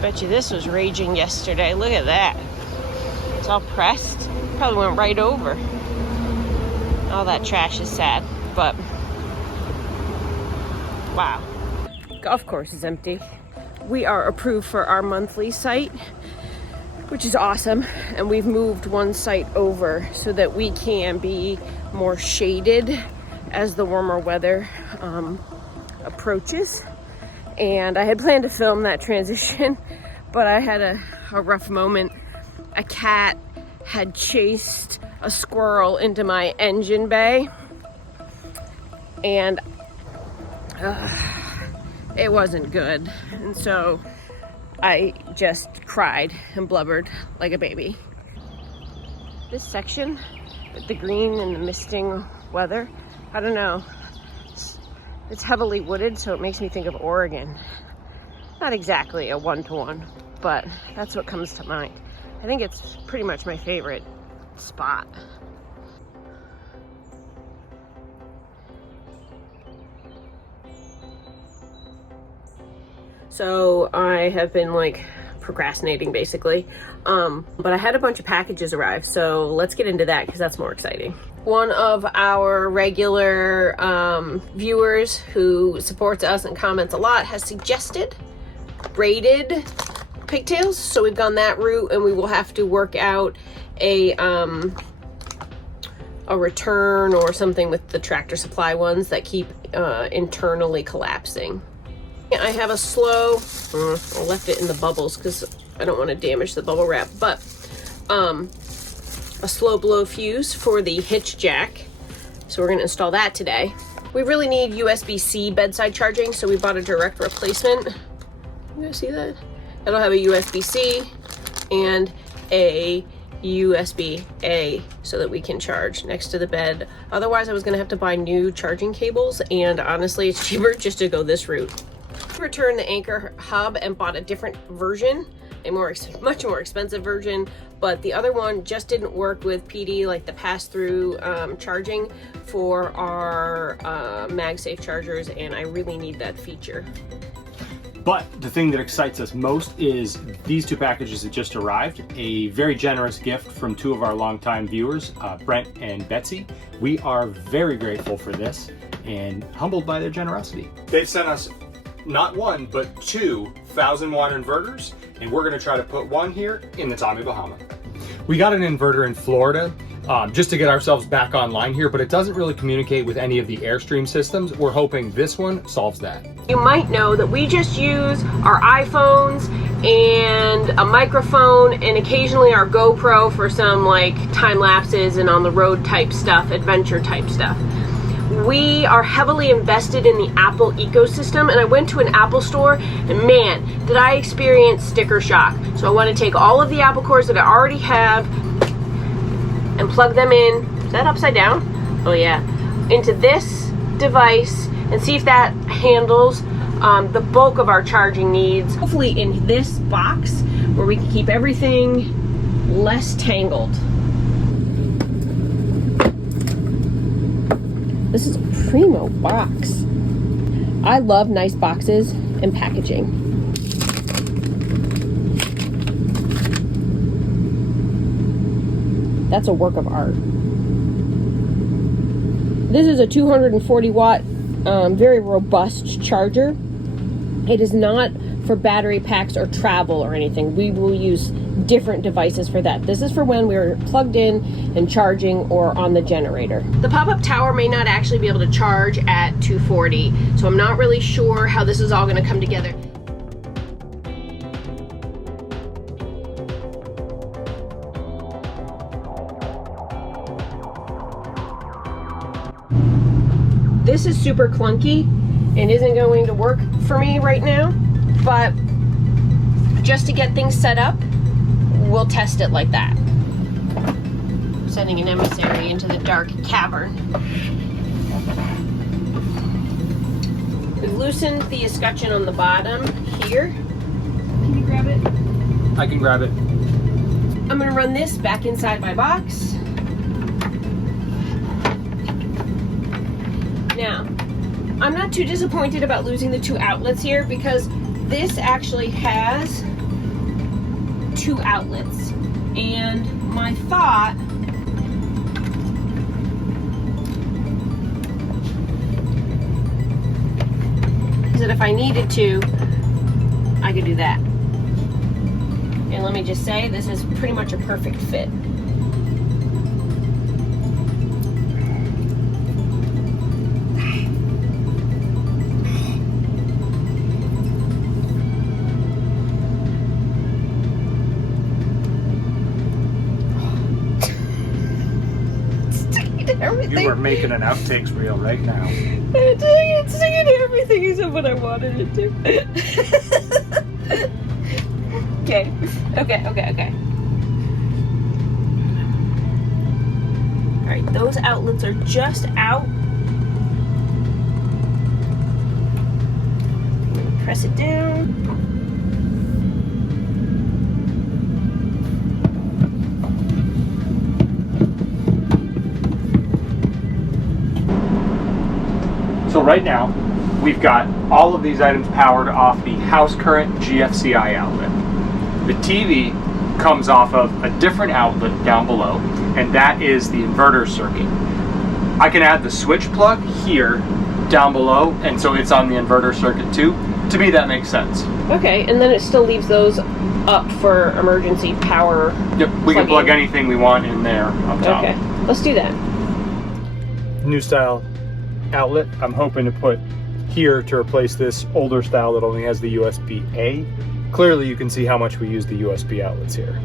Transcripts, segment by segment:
Bet you this was raging yesterday. Look at that. It's all pressed. Probably went right over. All that trash is sad, but wow. Golf course is empty. We are approved for our monthly site, which is awesome. And we've moved one site over so that we can be more shaded as the warmer weather approaches. And I had planned to film that transition, but I had a rough moment. A cat had chased a squirrel into my engine bay, and it wasn't good. And so I just cried and blubbered like a baby. This section with the green and the misting weather, I don't know. It's heavily wooded, so it makes me think of Oregon. Not exactly a one-to-one, but that's what comes to mind. I think it's pretty much my favorite spot. So I have been like procrastinating basically, but I had a bunch of packages arrive, so let's get into that because that's more exciting. One of our regular viewers who supports us and comments a lot has suggested braided pigtails, so we've gone that route, and we will have to work out a return or something with the Tractor Supply ones that keep internally collapsing. I have a slow, I left it in the bubbles because I don't want to damage the bubble wrap, but a slow blow fuse for the hitch jack. So we're going to install that today. We really need USB-C bedside charging, so we bought a direct replacement. You guys see that? It'll have a USB-C and a USB-A so that we can charge next to the bed. Otherwise, I was going to have to buy new charging cables, and honestly, it's cheaper just to go this route. I returned the Anchor hub and bought a different version, a much more expensive version, but the other one just didn't work with PD, like the pass-through charging for our MagSafe chargers, and I really need that feature. But the thing that excites us most is these two packages that just arrived, a very generous gift from two of our longtime viewers, Brent and Betsy. We are very grateful for this and humbled by their generosity. They've sent us not one, but 2 1,000-watt inverters, and we're gonna try to put one here in the Tommy Bahama. We got an inverter in Florida just to get ourselves back online here, but it doesn't really communicate with any of the Airstream systems. We're hoping this one solves that. You might know that we just use our iPhones and a microphone and occasionally our GoPro for some like time lapses and on the road type stuff, adventure type stuff. We are heavily invested in the Apple ecosystem, and I went to an Apple store and man, did I experience sticker shock. So I want to take all of the Apple cords that I already have and plug them in, is that upside down? Oh yeah, into this device and see if that handles the bulk of our charging needs. Hopefully in this box where we can keep everything less tangled. This is a primo box. I love nice boxes and packaging. That's a work of art. This is a 240 watt, very robust charger. It is not for battery packs or travel or anything. We will use different devices for that. This is for when we're plugged in and charging or on the generator. The pop-up tower may not actually be able to charge at 240, so I'm not really sure how this is all going to come together. This is super clunky and isn't going to work for me right now, but just to get things set up, we'll test it like that. Sending an emissary into the dark cavern. We've loosened the escutcheon on the bottom here. Can you grab it? I can grab it. I'm gonna run this back inside my box. Now, I'm not too disappointed about losing the 2 outlets here because this actually has 2 outlets. And my thought is that if I needed to, I could do that. And let me just say, this is pretty much a perfect fit. Everything. You are making an outtakes reel right now. It's singing everything except what I wanted it to. Okay. Alright, those outlets are just out. I'm gonna press it down. So right now, we've got all of these items powered off the house current GFCI outlet. The TV comes off of a different outlet down below, and that is the inverter circuit. I can add the switch plug here down below, and so it's on the inverter circuit too. To me, that makes sense. Okay, and then it still leaves those up for emergency power. Yep, we can plug anything we want in there up top. Okay, let's do that. New style outlet. I'm hoping to put here to replace this older style that only has the USB-A. Clearly you can see how much we use the USB outlets here.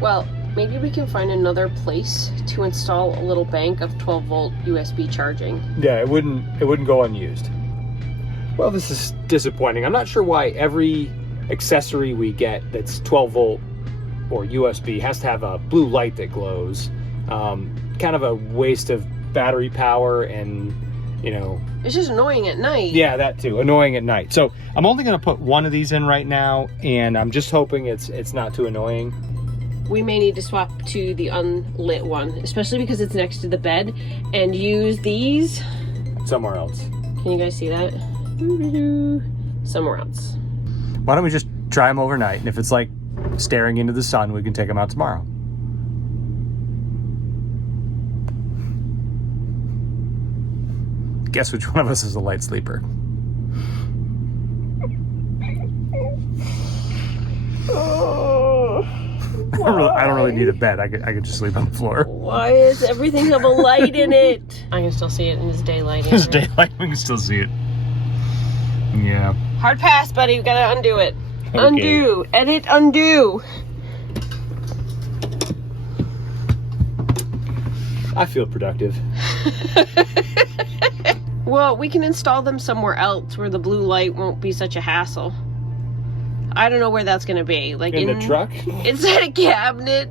Well, maybe we can find another place to install a little bank of 12-volt USB charging. Yeah, it wouldn't go unused. Well, this is disappointing. I'm not sure why every accessory we get that's 12 volt or USB has to have a blue light that glows. Kind of a waste of battery power, and you know, it's just annoying at night. Yeah, that too, annoying at night. So I'm only going to put one of these in right now, and I'm just hoping it's not too annoying. We may need to swap to the unlit one, especially because it's next to the bed, and use these somewhere else. Can you guys see that? Somewhere else. Why don't we just try them overnight, and if it's like staring into the sun, we can take them out tomorrow. Guess which one of us is a light sleeper? I don't really need a bed. I could just sleep on the floor. Why does everything have a light in it? I can still see it in this daylight. There's daylight. We can still see it. Yeah. Hard pass, buddy. We gotta undo it. Okay. Undo. Edit. Undo. I feel productive. Well, we can install them somewhere else where the blue light won't be such a hassle. I don't know where that's gonna be. Like in the truck? Inside a cabinet.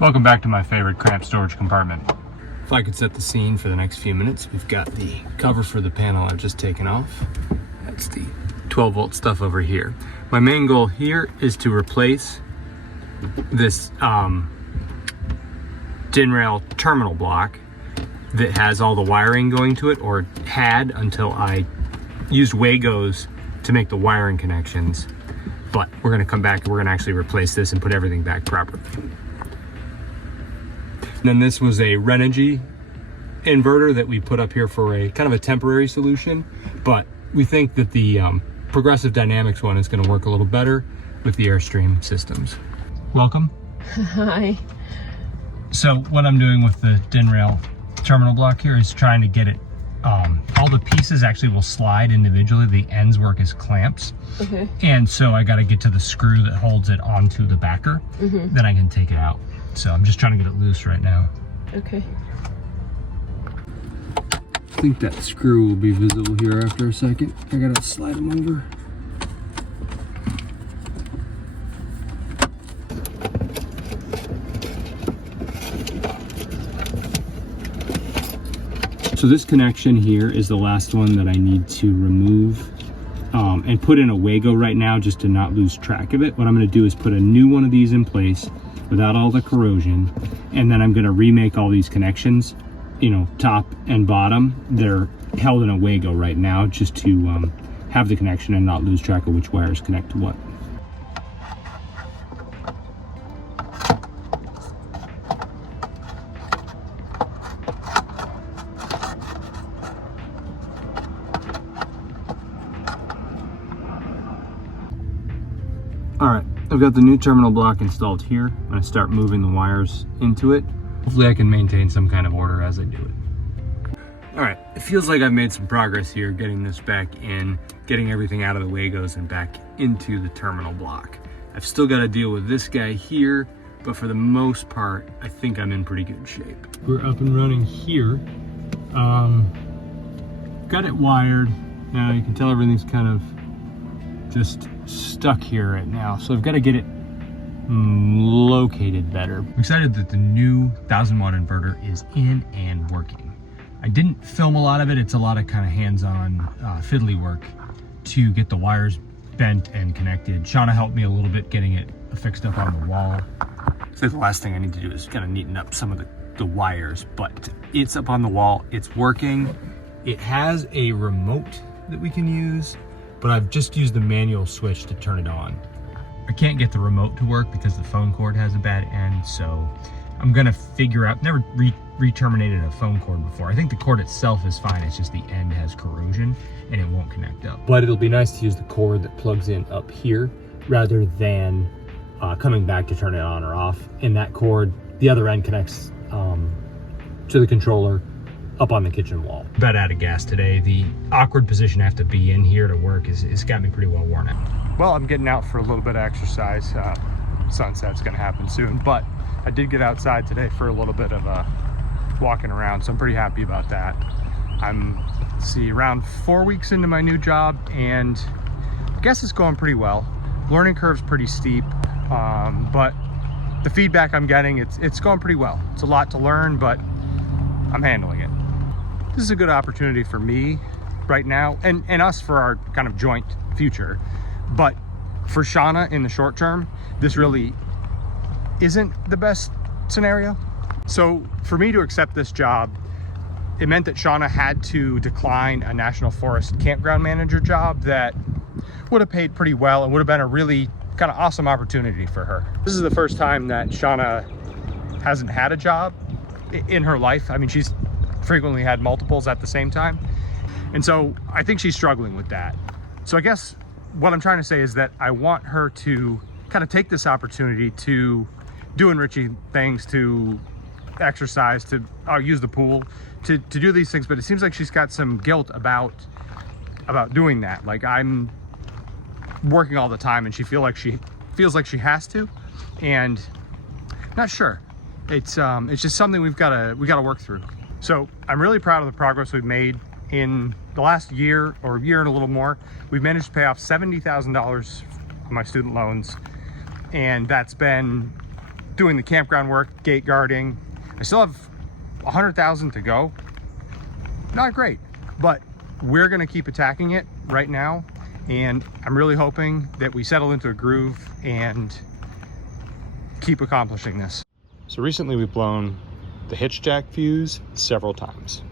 Welcome back to my favorite cramped storage compartment. If I could set the scene for the next few minutes, we've got the cover for the panel I've just taken off. That's the 12 volt stuff over here. My main goal here is to replace this DIN rail terminal block that has all the wiring going to it, or had until I used Wagos to make the wiring connections. But we're gonna come back and we're gonna actually replace this and put everything back properly. And then this was a Renogy inverter that we put up here for a kind of a temporary solution, but we think that the Progressive Dynamics one is going to work a little better with the Airstream systems. Welcome. Hi. So what I'm doing with the DIN rail terminal block here is trying to get it, all the pieces actually will slide individually. The ends work as clamps. Okay. And so I got to get to the screw that holds it onto the backer. Then I can take it out. So I'm just trying to get it loose right now. Okay. I think that screw will be visible here after a second. I gotta slide them over. So this connection here is the last one that I need to remove and put in a Wago right now just to not lose track of it. What I'm gonna do is put a new one of these in place without all the corrosion, and then I'm gonna remake all these connections you know, top and bottom. They're held in a Wago right now just to have the connection and not lose track of which wires connect to what. All right, I've got the new terminal block installed here. I'm gonna start moving the wires into it. Hopefully I can maintain some kind of order as I do it. All right, it feels like I've made some progress here, getting this back in, getting everything out of the Wagos and back into the terminal block. I've still got to deal with this guy here, but for the most part, I think I'm in pretty good shape. We're up and running here. Got it wired. Now you can tell everything's kind of just stuck here right now. So I've got to get it located better. I'm excited that the new 1000-watt inverter is in and working. I didn't film a lot of it. It's a lot of kind of hands-on fiddly work to get the wires bent and connected. Shauna helped me a little bit getting it fixed up on the wall. So the last thing I need to do is kind of neaten up some of the wires, but it's up on the wall. It's working. It has a remote that we can use, but I've just used the manual switch to turn it on. I can't get the remote to work because the phone cord has a bad end, so I'm gonna figure out, never re-terminated a phone cord before. I think the cord itself is fine, it's just the end has corrosion and it won't connect up. But it'll be nice to use the cord that plugs in up here rather than coming back to turn it on or off. And that cord, the other end connects to the controller up on the kitchen wall. About out of gas today. The awkward position I have to be in here to work is got me pretty well worn out. Well, I'm getting out for a little bit of exercise. Sunset's gonna happen soon, but I did get outside today for a little bit of walking around, so I'm pretty happy about that. I'm, around 4 weeks into my new job, and I guess it's going pretty well. Learning curve's pretty steep, but the feedback I'm getting, it's going pretty well. It's a lot to learn, but I'm handling it. This is a good opportunity for me right now, and us for our kind of joint future. But for Shauna in the short term, this really isn't the best scenario. So for me to accept this job, it meant that Shauna had to decline a National Forest campground manager job that would have paid pretty well and would have been a really kind of awesome opportunity for her. This is the first time that Shauna hasn't had a job in her life. I mean, she's frequently had multiples at the same time. And so I think she's struggling with that. So I guess what I'm trying to say is that I want her to kind of take this opportunity to do enriching things, to exercise, to use the pool, to do these things. But it seems like she's got some guilt about doing that. Like, I'm working all the time and she feels like she has to, and not sure. It's just something we got to work through. So I'm really proud of the progress we've made in the last year or year and a little more. We've managed to pay off $70,000 of my student loans, and that's been doing the campground work, gate guarding. I still have $100,000 to go. Not great, but we're gonna keep attacking it right now, and I'm really hoping that we settle into a groove and keep accomplishing this. So recently we've blown the hitch jack fuse several times.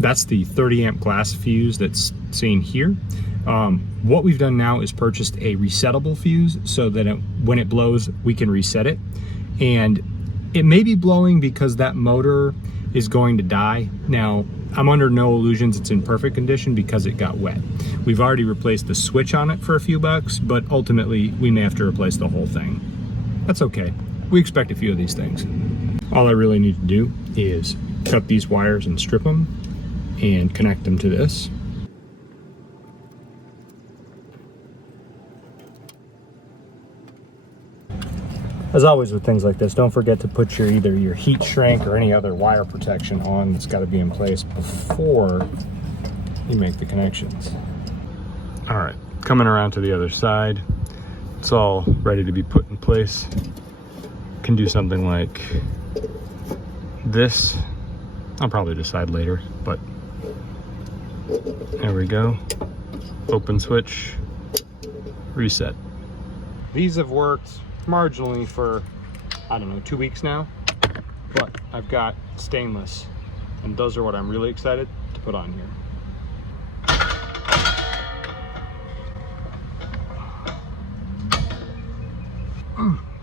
That's the 30 amp glass fuse that's seen here. What we've done now is purchased a resettable fuse so that when it blows, we can reset it. And it may be blowing because that motor is going to die. Now, I'm under no illusions it's in perfect condition because it got wet. We've already replaced the switch on it for a few bucks, but ultimately we may have to replace the whole thing. That's okay. We expect a few of these things. All I really need to do is cut these wires and strip them and connect them to this. As always with things like this, don't forget to put either your heat shrink or any other wire protection on. That's got to be in place before you make the connections. All right, coming around to the other side. It's all ready to be put in place. Can do something like this. I'll probably decide later, but there we go. Open switch, reset. These have worked marginally for, I don't know, 2 weeks now, but I've got stainless And those are what I'm really excited to put on here.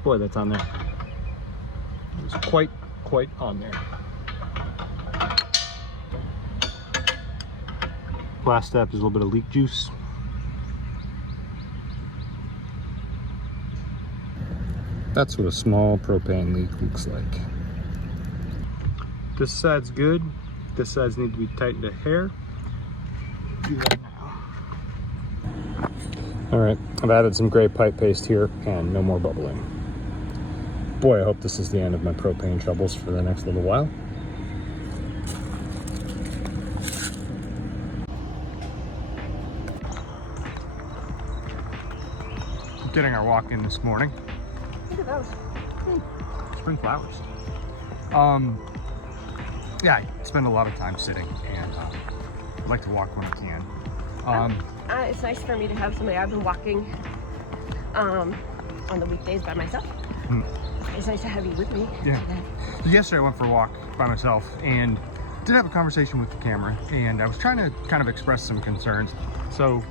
Boy, that's on there. It's quite on there. Last step is a little bit of leak juice. That's what a small propane leak looks like. This side's good. This side's need to be tightened to hair. Do that now. All right, I've added some gray pipe paste here and no more bubbling. Boy, I hope this is the end of my propane troubles for the next little while. Getting our walk in this morning. Look at those. Spring flowers. Yeah, I spend a lot of time sitting, and I like to walk when I can. It's nice for me to have somebody. I've been walking on the weekdays by myself. It's nice to have you with me. Yeah. Yesterday I went for a walk by myself and did have a conversation with the camera, and I was trying to kind of express some concerns. So,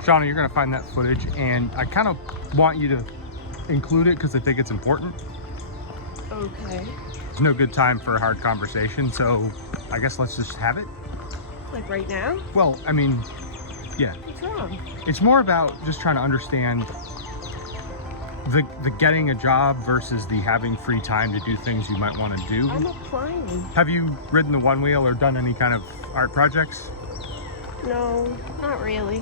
Shauna, you're gonna find that footage, and I kind of want you to include it because I think it's important. Okay. There's no good time for a hard conversation, so I guess let's just have it. Like right now? Well, I mean, yeah. What's wrong? It's more about just trying to understand the getting a job versus the having free time to do things you might want to do. I'm applying. Have you ridden the one wheel or done any kind of art projects? No, not really.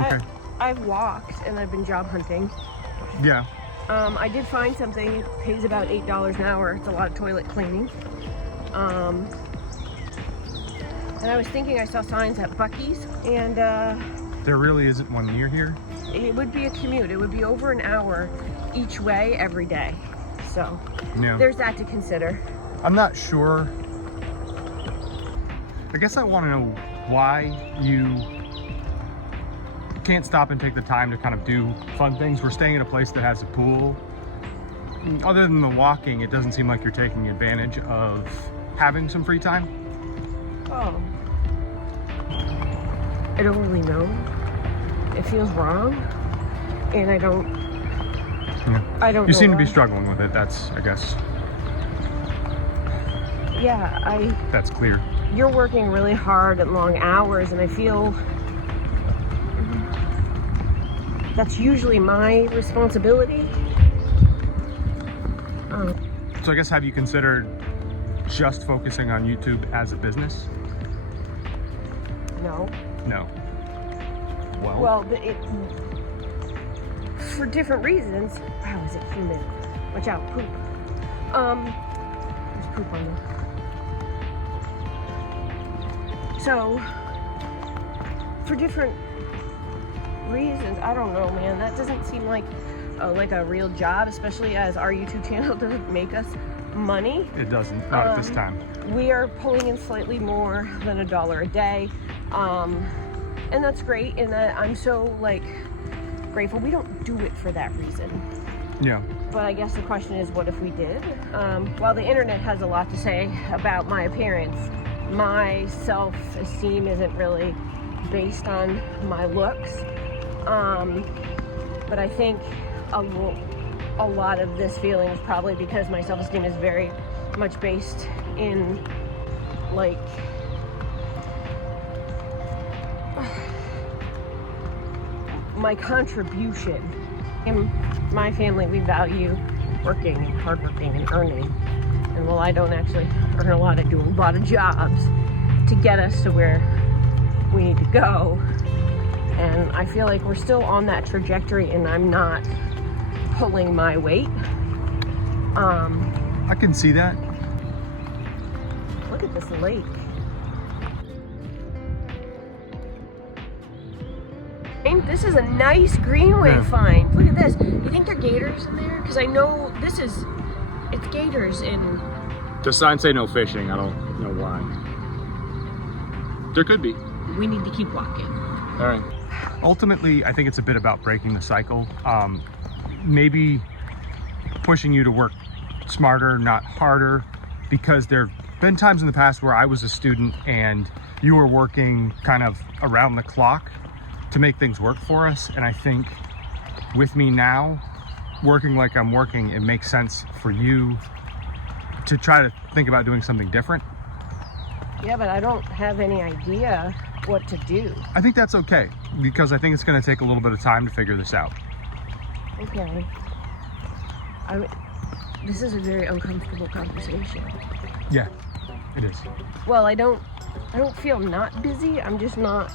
Okay. I've walked and I've been job hunting. Yeah. I did find something. It pays about $8 an hour. It's a lot of toilet cleaning. And I was thinking I saw signs at Buc-ee's, and There really isn't one near here? it would be a commute. It would be over an hour each way every day. So No. there's that to consider. I'm not sure. I guess I want to know why you can't stop and take the time to kind of do fun things. We're staying at a place that has a pool. Other than the walking, it doesn't seem like you're taking advantage of having some free time. Oh. I don't really know. It feels wrong. And I don't know. You seem to be struggling with it. That's, I guess, Yeah, that's clear. you're working really hard and long hours, and I feel that's usually my responsibility. So I guess, have you considered just focusing on YouTube as a business? No. No. Well, for different reasons. Wow, is it humid? Watch out, poop. There's poop on there. So, for different reasons, I don't know, man. That doesn't seem like a real job, especially as our YouTube channel doesn't make us money. It doesn't. Not at this time. We are pulling in slightly more than $1 a day, and that's great. And I'm so grateful. We don't do it for that reason. Yeah. But I guess the question is, what if we did? While the internet has a lot to say about my appearance, my self-esteem isn't really based on my looks. But I think a lot of this feeling is probably because my self-esteem is very much based in my contribution. In my family, we value working and hardworking and earning. And while I don't actually earn a lot, I do a lot of jobs to get us to where we need to go. And I feel like we're still on that trajectory, and I'm not pulling my weight. I can see that. Look at this lake. This is a nice greenway find. Look at this. You think there are gators in there? Because I know it's gators in... The signs say no fishing. I don't know why. There could be. We need to keep walking. All right. Ultimately, I think it's a bit about breaking the cycle. Maybe pushing you to work smarter, not harder, because there been times in the past where I was a student and you were working kind of around the clock to make things work for us. And I think with me now, working like I'm working, it makes sense for you to try to think about doing something different. Yeah, but I don't have any idea what to do. I think that's okay, because I think it's going to take a little bit of time to figure this out. Okay. This is a very uncomfortable conversation. Yeah, it is. Well, I don't feel not busy. I'm just not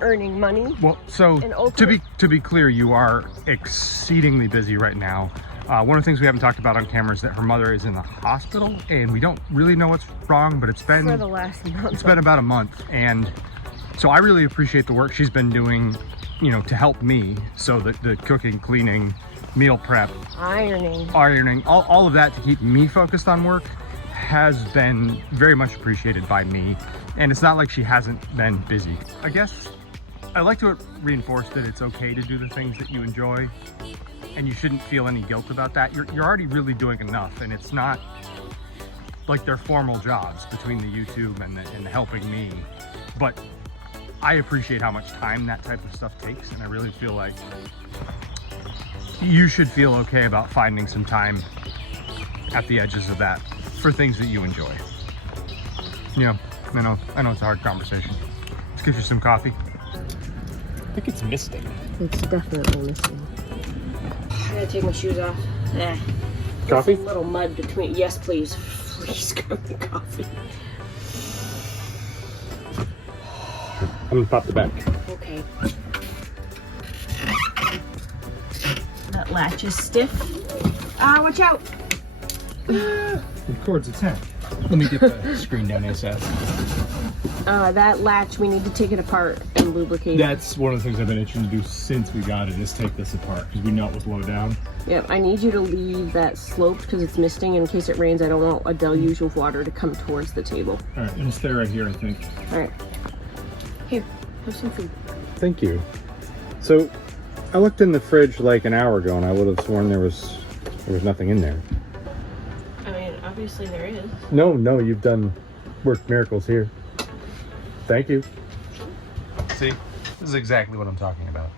earning money. Well, so to be clear, you are exceedingly busy right now. One of the things we haven't talked about on camera is that her mother is in the hospital, and we don't really know what's wrong, but it's been for the last month. It's been about a month, and so I really appreciate the work she's been doing, you know, to help me. So the cooking, cleaning, meal prep, ironing, all of that to keep me focused on work has been very much appreciated by me. And it's not like she hasn't been busy. I guess I like to reinforce that it's okay to do the things that you enjoy, and you shouldn't feel any guilt about that. You're already really doing enough, and it's not like they're formal jobs between the YouTube and the helping me. But I appreciate how much time that type of stuff takes, and I really feel like you should feel okay about finding some time at the edges of that for things that you enjoy. Yeah, I know it's a hard conversation. Let's get you some coffee. I think it's misting. It's definitely misting. I gotta take my shoes off. Coffee? There's a little mud between. Yes, please. Please grab the coffee. I'm gonna pop the back. Okay. That latch is stiff. Ah, watch out! The cord's a 10. Let me get the screen down ASAP. That latch, we need to take it apart and lubricate. That's one of the things I've been itching to do since we got it, is take this apart, because we know it was low down. Yep, I need you to leave that sloped because it's misting. In case it rains, I don't want a deluge of water to come towards the table. All right, it'll stay right here, I think. All right. Here, have some food. Thank you. So, I looked in the fridge like an hour ago, and I would have sworn there was nothing in there. I mean, obviously there is. No, you've worked miracles here. Thank you. See, this is exactly what I'm talking about.